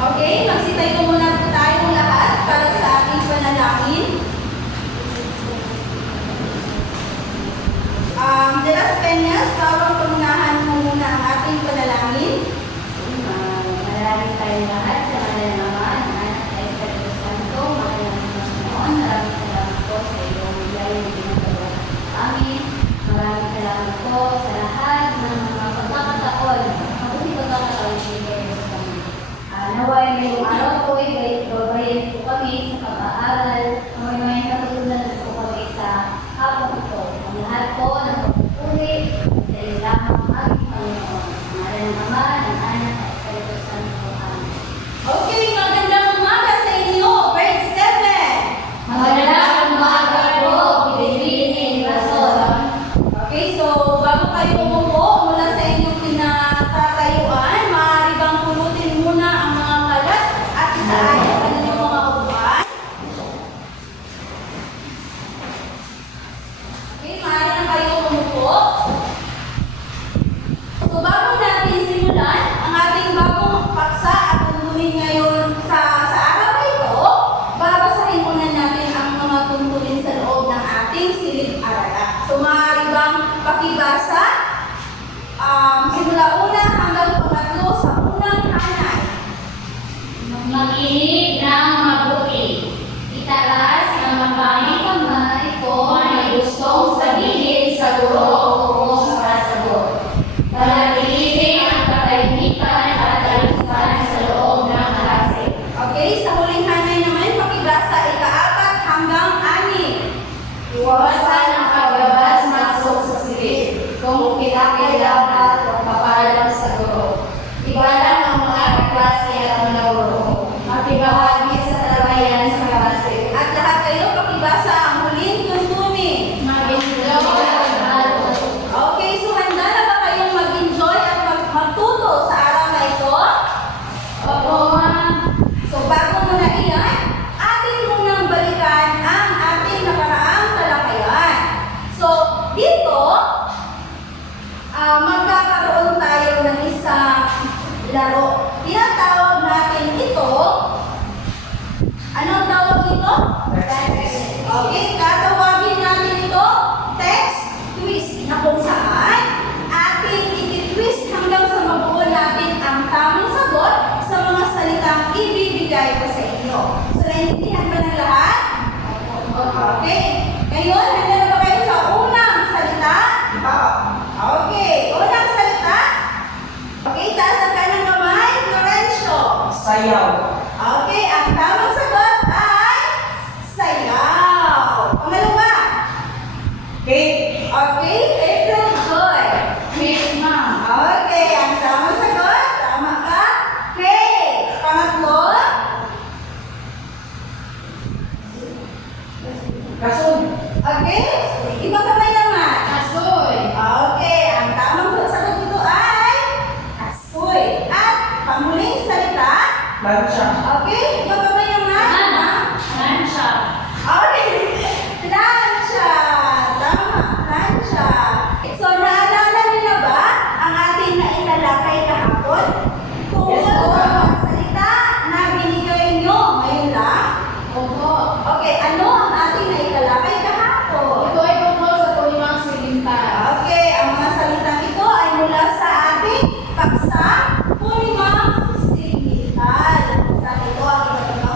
Okay, magsitay ko muna po tayong lahat para sa ating panalangin. De las Peñas, bawang pamunahan mo muna ang ating panalangin. Maraming tayong lahat sa ngalan ng Ama, ng Anak, at Espiritu Santo. Maraming Panginoon, maraming salamat po sa iyong bigay na ginagawa sa amin. Maraming salamat po sa lahat ng mga pagkakataon. Mabuti pagkakataon binigay mo sa amin. Naway ngayong araw po ay babayan po kami sa pag-aaral. Naway may natutunan po kami sa hapon ito. Ang lahat po ng pagpupuli sa iyo lamang aming Panginoon. Ang ngalan ng Ama, ng Anak, at Espiritu Santo. Amen. Okay, magandang umaga sa inyo. Grade 7. Magandang umaga po, Pilipini Rason. Okay, so bago kayo umupo mula sa inyong pinatatayuan, maaari bang pulutin muna ang mga kalat at isaayos sa inyong mga upuan? Okay, maaari na kayo umupo. So bago natin simulan ang ating bagong paksa at tuntunin ngayon sa araw na ito, babasahin muna natin ang mga tuntunin sa loob ng ating silid-aralan. So maaari bang pakibasa simula una hanggang pangatlo sa unang hanay? Makinig ng mabuti. Itaas ang mabanging kamay ko may gustong sabihin sa guro o sa sagot. Panatilihin ang katahimikan at kalusugan sa loob ng klase. Okay, sa huling hanay naman, pakibasa ika-4 hanggang 6. Iwasan ang paglabas masok sa silid kung kinakailangan o papalam sa guro. Iwanan ang mga kaklase at mga guro. Makibahagi sa talayan sa klase. At lahat kayo pakibasa ang huling tuntunin. Mag-enjoy ang araw. Okay, so handa na ba kayong mag-enjoy at magtuto sa araw na ito? Opo, ma'am. So bago muna iyan, atin munang balikan ang ating nakaraang talakayan. So dito, magkakaroon tayo ng isang laro. Tinatawag natin ito, anong tawag ito? Okay, tatawagin natin ito, text twist, na kung saan ating iti-twist hanggang sa mabuo natin ang tamang sagot sa mga salitang ibibigay ko sa inyo. So, naintindihan ba ng lahat? Okay. Ngayon, handa na ba kayo sa unang salita? Okay, unang salita. Okay, taas ang kanang kamay, Florencio. Sayaw. Okay, ang tamang sagot ay sayaw. Pangalawa. Cake. Okay, April Joy. Miss Ma'am. Okay, ang tamang sagot, tama ka. Cake. Pangatlo. Kasun. Okay, ibang kamay naman. Asoy. Okay, ang tamang sagot dito ay asoy. At panghuling salita. Lansya. Okay, ibang kamay naman. Ana. Lansya. Okay, plancha. Tama, plancha. So, naalala niyo na ba ang ating nailalakay kahapon? Tungkol Yes, po. sa mga salita na binigay niyo ngayon lang. Opo. Okay, ano ang ating nailalakay kahapon? Ito ay tungkol sa tulimang silintan. Okay, ang mga salitang ito ay mula sa ating paksa Pulimang Silingitan. Sa ito ang iba't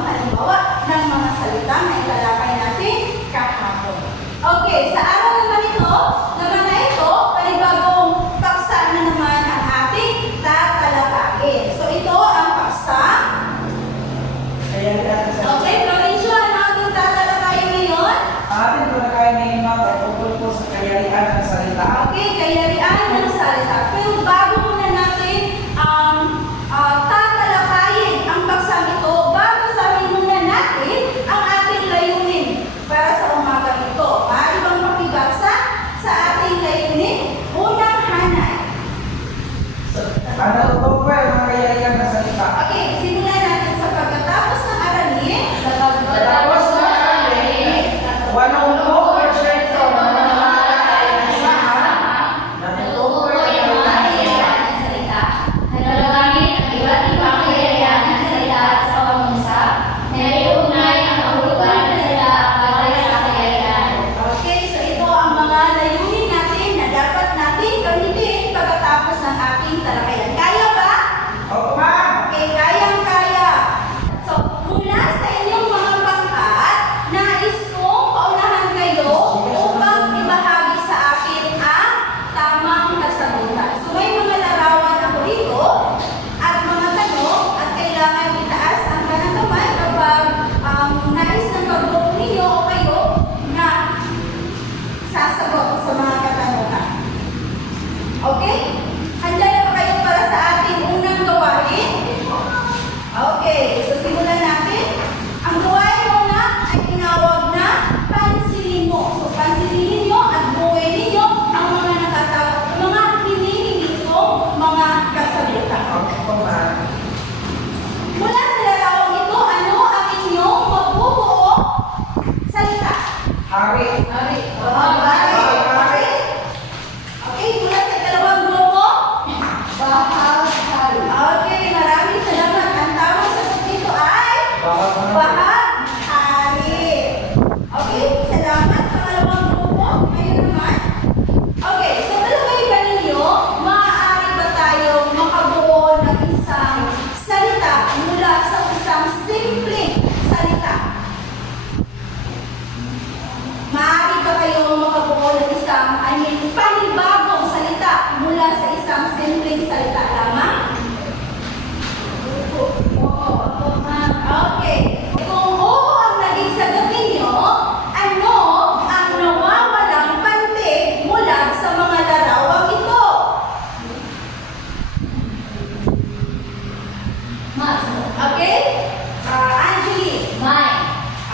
Okay? Angeline. May.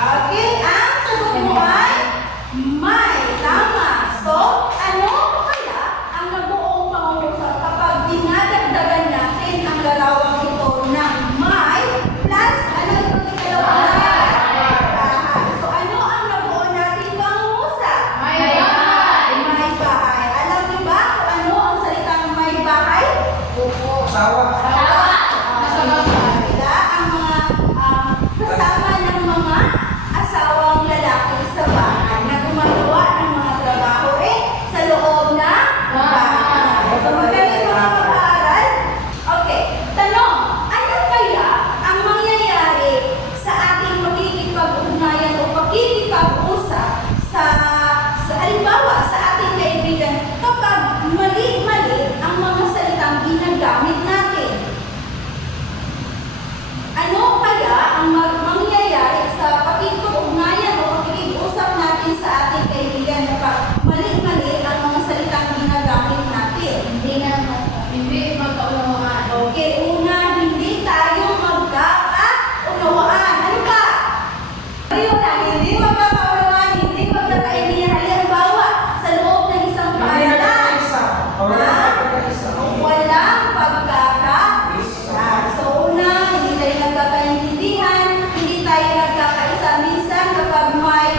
Okay, ang sagot mo ay may. Tama. So, ano kaya ang nabuong pangungusap kapag dinadagdagan natin ang dalawang ito ng may plus ano yung dalawang bahay? So, ano ang nabuo natin pangungusap? May bahay. May bahay. Alam niyo ba kung ano ang salitang may bahay? Asawa. Tawa. Sila ang mga kasama ng mga asawang lalaki sa bahay na gumagawa ng mga trabaho sa loob ng bahay. So, magaling mga mag-aaral. Okay, tanong, ano kaya ang mangyayari sa ating makikipag-ugnayan o pakikipag-usap sa halimbawa sa ating kaibigan kapag mali-mali ang mga salitang ginagamit natin? Ano kaya ang mangyayari sa pakikipag-ugnayan o pakikipag-usap natin sa ating kaibigan kapag mali-mali ang mga salitang ginagamit natin? Hindi magkaunawaan. Okay, una, hindi tayo magkakaunawaan. Ano ba? Ayun na, hindi magkakaunawaan, hindi magkakaintindihan. Halimbawa, sa loob ng isang Hindi paaralan. nagkakaisa. Walang nagkakaisa. Walang pagkakaisa. So una, hindi tayo nagkakaintindihan, hindi tayo nagkakaisa. Minsan kapag may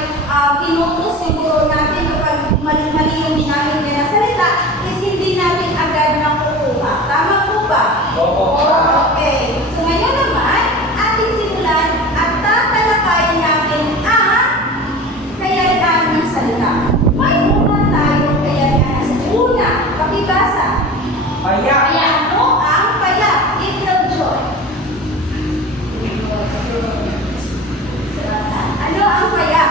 pinutos yung guro natin, kapag mali-mali yung ginamit niya na salita, is hindi natin agad nakukuha. Tama po ba? Oo. Okay. So ngayon naman, ating simulan at tatalakayin natin ang kayayaan ng salita. May una tayong kayayaan sa una, pakibasa. Paya. Ano ang paya? Little Joy. Ano ang paya?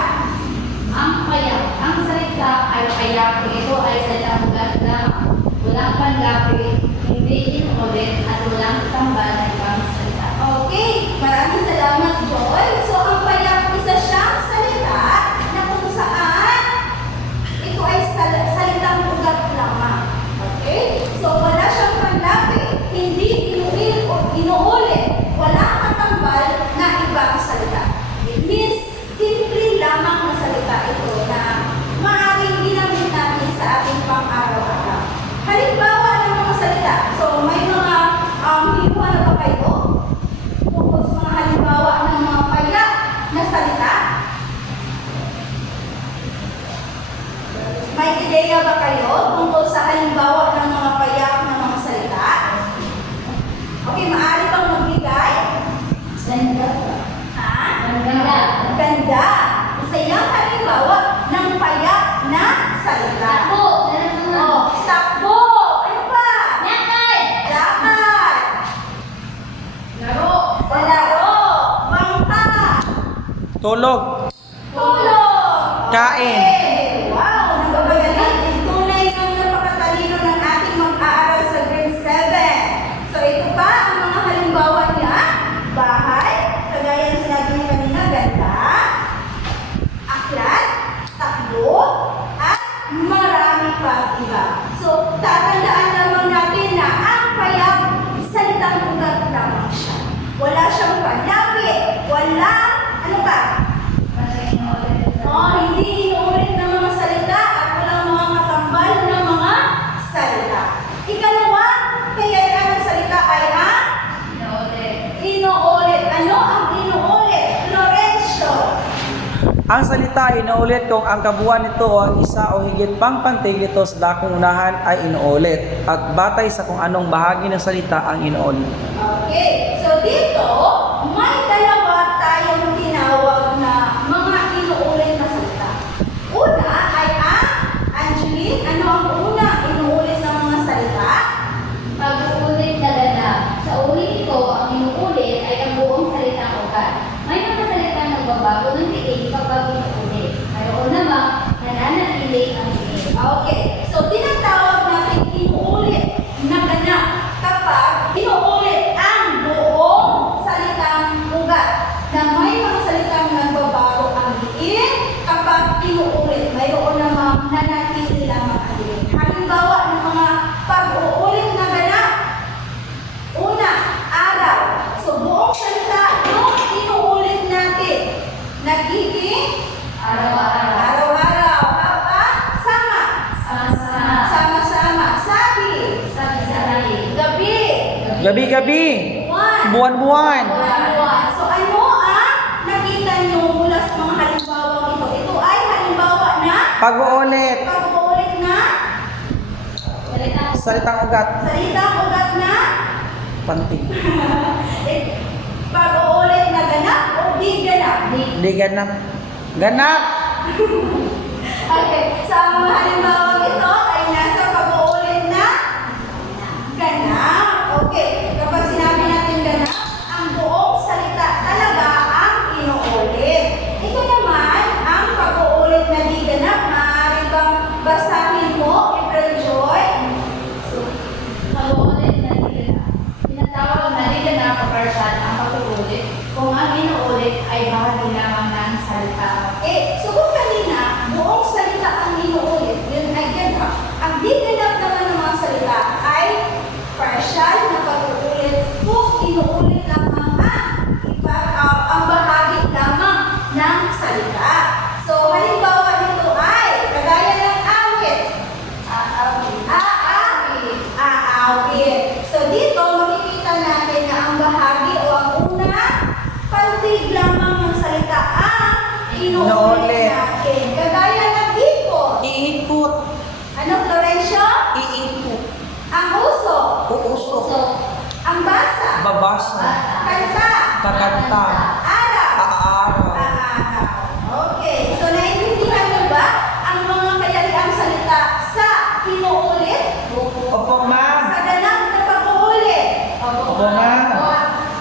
Ang payak. Ang salita ay payak. Ito ay salitang ganda. Walang panlapit, hindi inulit, at walang tambal na ibang salita. Okay, maraming salamat, Joy. So, ang paya, isa siyang salita na kung saan ito ay salitang ugat lamang. Okay? So, wala siyang panlapit, hindi inuulit, walang matambal na ibang salita. It means, simple lamang na salita ito na maaaring ginamit natin sa ating pang-araw-araw. Halimbawa ng mga salita. So, may mga hiwa na ba kayo? Tungkol sa mga halimbawa ng mga paya na salita? May ideya ba kayo tungkol sa halimbawa ng mga payak na mga salita? Okay, maaari bang magbigay? Ganda. Ha? Ganda. Ganda. Isa yung halimbawa ng payak na salita. Ako. Oh, takbo. Ano pa? Nyakay. Lakad. Laro. Laro. Bangka. Tulog. Tulog. Kain. Okay. Wow, nagbabayalin. Tunay ng napakatalino ng ating mag-aaral sa grade 7. So ito pa ang mga halimbawa niya. Bahay, kagaya ng sinabi niyo kanina, ganda. Aklat, takbo, at marami pang iba. So tatandaan lamang natin na ang payak, salitang ugat lamang siya. Wala siyang panlapit, wala, ano pa? Hindi inuulit ng mga salita at walang mga katambal na mga salita. Ikalawa, kayayaan ng salita ay ang inuulit. Ano ang inuulit? Florencio. Ang salita ay inuulit kung ang kabuuan nito o ang isa o higit pang pantig nito sa dakong unahan ay inuulit at batay sa kung anong bahagi ng salita ang inuulit. Okay, so dito, may dalawa tayong tinawag na mga inuulit na salita. Una ay ang Angeline. Ano ang una inuulit ng mga salita? Pag-uulit na ganda. Sa ulit ito, ang inuulit ay ang buong salitang ugat. May mga salitang nagbabago ng titig kapag inuulit. Mayroon namang nananatili ang titig. Okay, so tinatawag natin inuulit na ganap kapag inuulit ang buong salitang ugat na may mga salitang nagbabago ang diin kapag inuulit. Mayroon namang nanatili lamang ang diin. Halimbawa ng mga pag-uulit na ganap. Una, araw. So buong salita Gabi-gabi. Buwan. Buwan-buwan. Buwan. So ano ang nakita nyo mula sa mga halimbawa ito? Ito ay halimbawa na Pag-uulit. pag-uulit na Salitang ugat. salitang ugat na Pantig. pag-uulit na ganap o di ganap? Di ganap. Ganap. Okay, sa mga halimbawa ito ay nasa pag-uulit na ganap. Okay, kapag sinabi natin ganap, ang buong salita talaga ang inuulit. Ito naman, ang pag-uulit na di ganap, maaari bang basahin mo, April Joy? Pag-uulit na diganap. Tinatawag na diganap o partial ang pag-uulit kung ang inuulit ay bahagi lamang ng salita. So kung kanina, buong salita ang inuulit, yun ay ganap. Ang di ganap naman ng mga salita ay partial na pag-uulit kung inuulit lamang ang bahagi lamang ng salita. So halimbawa nito ay kagaya ng awit. Aawit. So dito makikita natin na ang bahagi o ang una, pantig lamang ng salita ang inuulit natin. Kagaya ng ipot. Iipot. Ano, Florencio? Iipot. Ang uso. Uusok. Ang basa. Babasa. Kanta. Kakanta. Araw. Aaraw. Okay. So naiintindihan niyo ba ang mga kayariang salita sa inuulit? Opo, ma'am. Sa ganap na pag-uulit? Opo, ma'am.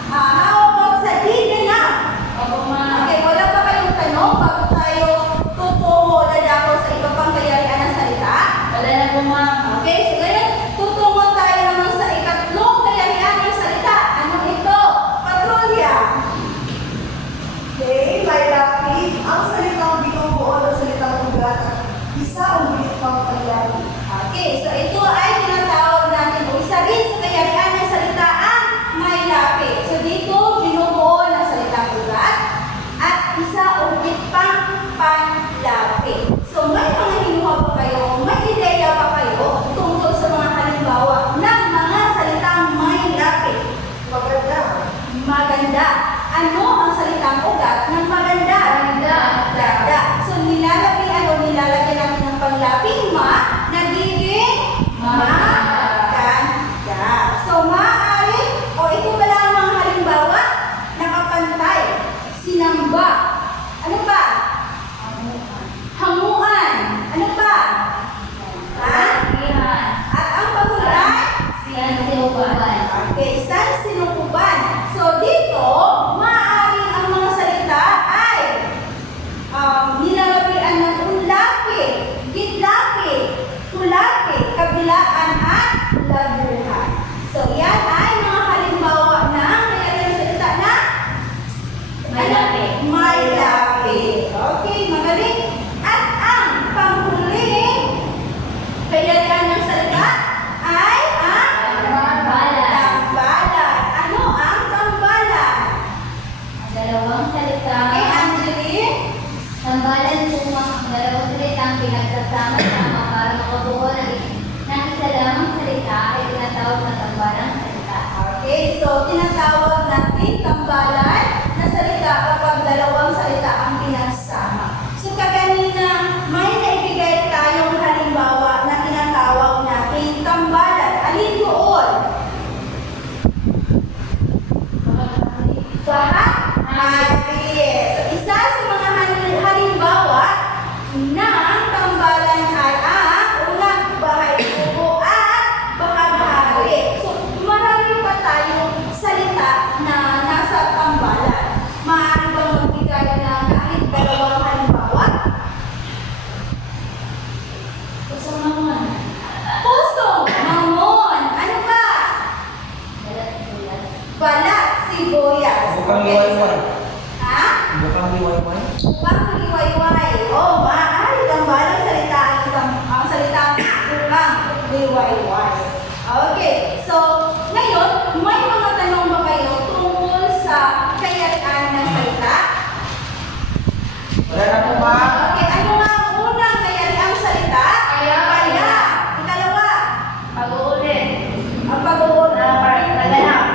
How about sa di ganap? Okay, wala pa kayong tanong bago tayo tutungo na dako sa iba pang kayarian ng salita? Wala na po, ma'am. Okay, so ngayon, tutungo tayo naman sa ikatlong kayarian ng salita. Ano ito? Patrolya. Okay, may lapid. Ang salitang binubuo ng salitang ugat at isa o higit pang pangyari. Okay, so ito ay tinatawag natin o isa rin sa kayarian ng salita ang may lapid. So dito, binubuo ng salitang ugat at isa o higit pang panlapid. So may mga hinuha pa kayo, may ideya pa kayo tungkol sa mga halimbawa ng mga salitang may lapid. Maganda. Maganda. Ano ang salitang ugat ng maganda? Maganda. So nilalapian o nilalagyan natin ng panglaping nagiging maganda. So maaari, o ito ba lang ang mga halimbawa? Nakapantay, sinamba. Ano pa? Hanguan. Ano pa? Ha? At ang pagulay? Okay, saan sinukuban? So dito, maaaring ang mga salita ay nilalapian ng unlapi, gitlapi, tulapi, kabilaan at labuhan. So yan ay mga halimbawa ng kayariang salita na may lapi. Okay, magaling. At ang panghuling kayarian ng salita ay ang tambalan. Ano ang tambalan? Dalawang salita. Okay, Angeline? Tambalan po ang dalawang salitang pinagsasama-sama para makabuo ng isa lamang salita ay tinatawag na tambalang salita. Okay, so tinatawag natin tambalan na salita kapag dalawang salita ang pinagsama. So kaganina, may naibigay tayong halimbawa na tinatawag natin tambalan. Alin doon? Bahagi. So isa sa mga halimbawa ng tambalan ay ang unang bahay kubo at bahagi. So marami pa tayong salita na nasa tambalan. Maaari bang magbigay ng kahit dalawang halimbawa? Pusong naman. Pusong, mamon, ano pa? Balat, sibuyas. Bukang liwayway. Ha? Bukang liwayway. Bukang liwayway. Oh, maaari tambalan salita ang salita bukang liwayway. Okay, so ngayon, may mga tanong ba kayo tungkol sa kayarian ng salita? Wala na po, ma'am. Okay, ano nga ang unang kayariang salita? Kaya. Ikalawa, Pag-uulit. ang pag-uulit. Naganap.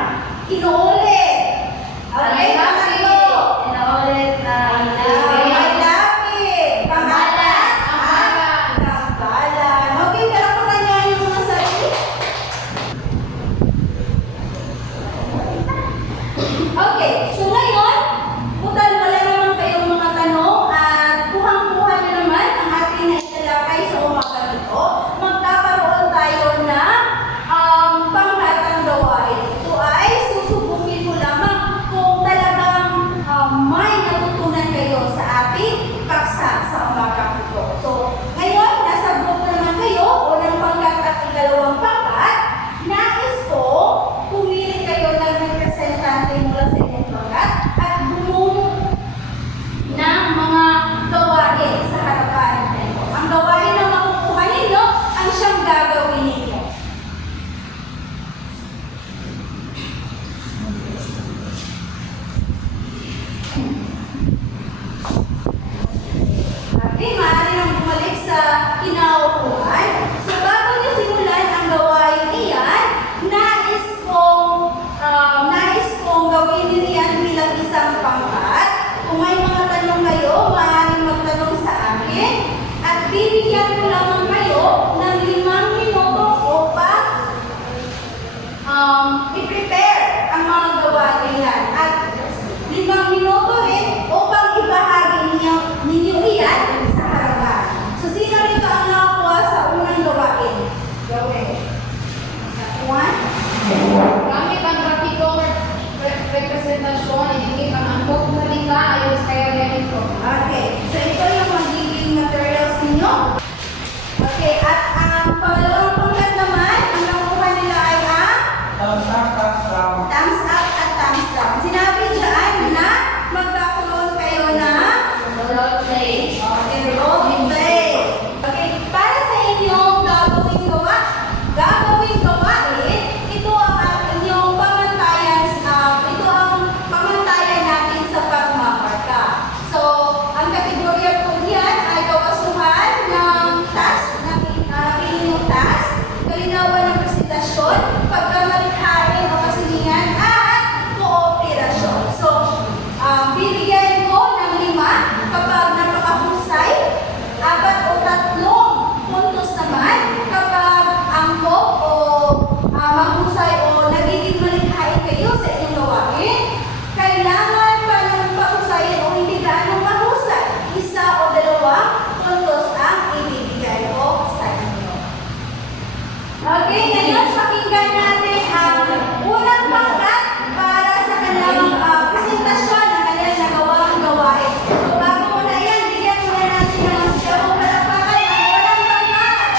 Okay, maaari nang bumalik sa kinaupuan. So, bago niyo simulan ang gawain iyan, nais kong gawin niyo yan bilang isang pangkat. Kung may mga tanong kayo, maaaring magtanong sa akin. At bibigyan ko lamang kayo ng 5 minuto upang i-prepare ang mga gawain yan. At 5 minuto rin upang ibahagi ninyo iyan sa harapan. So, sino rito ang nakakuha sa unang gawain? Gawin. One. Gamit ang grafikong representasyon, idikit ang angkop na salita ayon sa kaya ko. Okay. So, ito yung magiging materials ninyo. Okay. At ang pangalawang pangkat naman, ang nakuha nila ay ang Thumbs up, thumbs down. thumbs up at thumbs down. Sinabi dyan na magkakaroon kayo ng Role play. role play. Okay. Para sa inyong gagawing gawain, ito ang inyong pamantayan, ito ang pamantayan natin sa pagmamarka. So, ang kategorya po diyan ay kawasuhan ng task, ng inyong task, kalinawan ng presentasyon, pagkamalikhain o kasinihan, at kooperasyon. So, bibigyan ko ng 5 kapag napakahusay, 4 o 3 puntos naman kapag angkop o mahusay o nagiging malikhain kayo sa inyong gawain. Kailangan pa ng pahusayin o hindi gaano mahusay, 1 o 2 puntos ang ibibigay ko sa inyo. Okay, ngayon pakinggan natin ang unang pangkat para sa kanilang presentasyon ng kanilang nagawang gawain. So, bago muna yan, bigyan muna natin ng masiyahong palakpakan ang unang pangkat.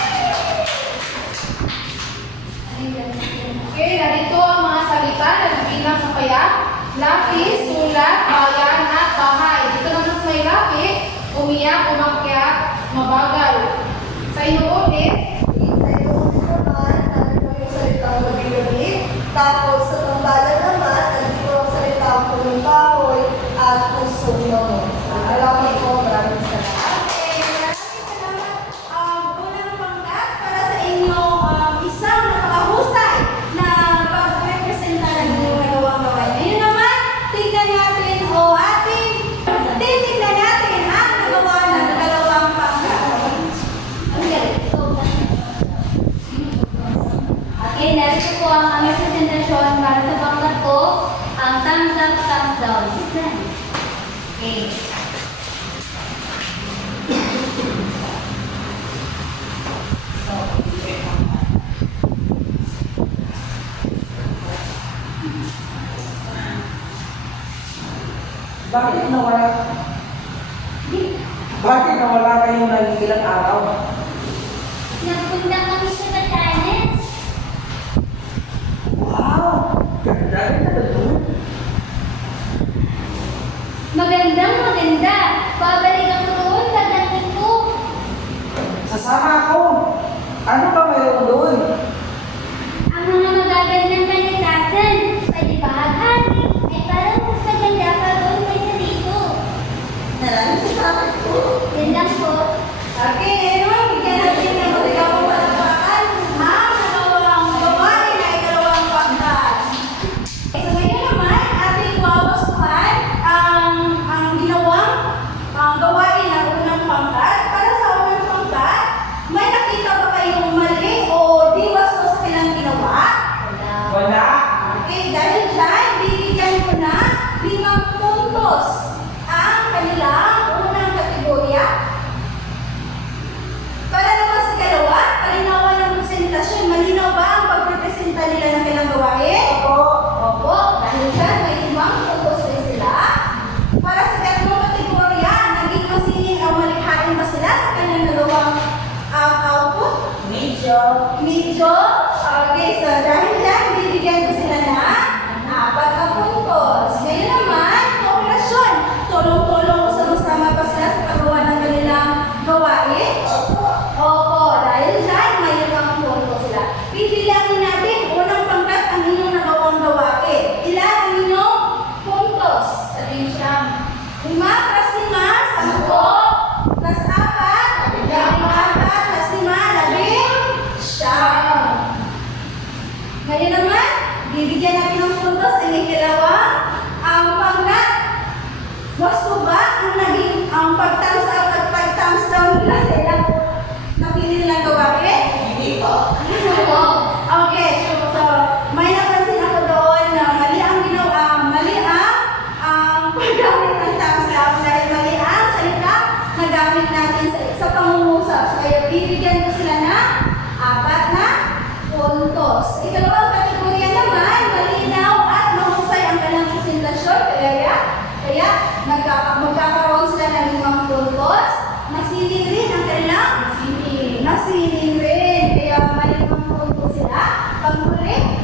Okay, narito ang mga salita na nabilang sa payak, lapis, sulat, bayan, at bahay. Dito naman sa may lapis, umiyak, umakyat, mabagal. Sa inuulit, Sa iyong naman, nandito yung salitang gabi-gabi. Tapos sa tambalan naman, nandito ang salitang punong bahoy at pusong nono. Alam ko, maraming salamat. Okay, maraming salamat. Unang pangkat para sa inyong isang napakahusay na pag-representa ng inyong nagawang gawain. Ngayon naman, tingnan natin titignan natin ang nagawa ng dalawang pangkat. okay, narito po ang aming presentasyon para sa pangkat ko, ang thumbs up, thumbs down. Okay. Bakit nawala? Bakit nawala kayo ng ilang araw? Nagpunta kami sa Batanes. Wow! Ganda rin na doon. Maganda. Babalik ako roon pagdating ko. Sasama ako. Ano ba mayroon doon? Ang mga magagandang kalikasan. Pwede ba haghati? Ay parang mas maganda pa doon kaysa dito. Maraming salamat po. Yan lang po. Okay, ngayon, bigyan natin ng magagawang palakpakan ang nagawang gawain na ikalawang pangkat. So, ngayon naman, ating wawasuhan ang ginawang gawain ng unang pangkat. Para sa unang pangkat, may nakita ba kayong mali o di wasto sa kanilang ginawa? Wala. Okay, dahil dyan, bibigyan ko na 5 puntos ang kanilang unang kategorya. Para naman sa dalawa, palinawan ng presentasyon. Malinaw ba ang pagprepresenta nila ng kanilang gawain? Opo. Dahil dyan, may 5 puntos rin sila. Para sa tatlong kategorya, naging masining o malikhain ba sila sa kanilang nagawang output? Medyo. Okay, so dahil dyan, bibigyan ko sila na 4 na puntos. Ngayon naman, kooperasyon. Sa ikalawang kategorya naman, malinaw at mahusay ang kanilang presentasyon. Kaya magkakaroon sila ng 5 puntos. Masilin rin ang kanilang masilin rin. Kaya may 5 puntos sila. Panghuli,